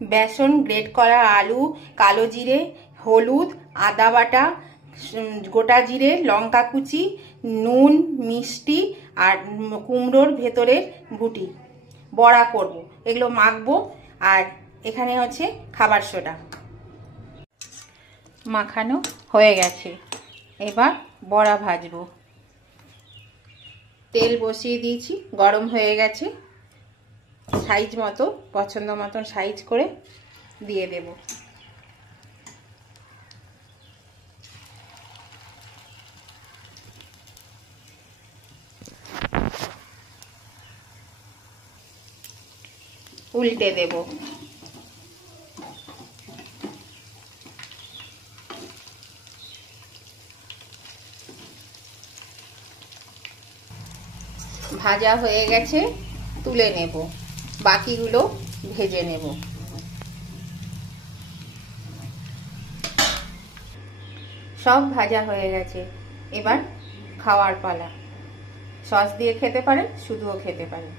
বেসন, great করা আলু, কালো জিরে, হলুদ, আদা বাটা, গোটা জিরে, লঙ্কা কুচি, নুন, মিষ্টি আর কুমড়োর ভেতরের গুটি বড়া করব। এগুলো মাখবো। আর এখানে হচ্ছে খাবার সোডা। মাখানো হয়ে গেছে, এবার বড়া ভাজবো। তেল বসিয়ে দিয়েছি, গরম হয়ে গেছে। সাইজ মতো, পছন্দ মতন সাইজ করে দিয়ে দেব। উল্টে দেব। ভাজা হয়ে গেছে, তুলে নেব। বাকিগুলো ভেজে নেব। সব ভাজা হয়ে গেছে, এবার খাওয়ার পালা। সস দিয়ে খেতে পারেন, শুধুও খেতে পারেন।